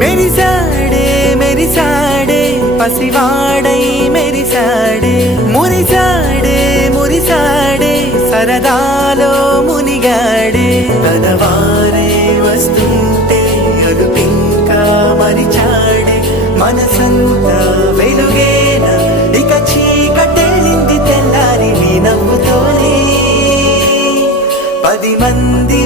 మెరిసాడే మెరిసాడే పసివాడై మెరిసాడే మురిసాడే మురిసాడే సరదాలో మునిగాడే తనవారే వస్తుంటే అదుపింకా మరిచాడే మనసంతా వెలుగేన ఇక చీకటెళ్ళింది తెల్లారి నీ నవ్వుతోనే 10 మంది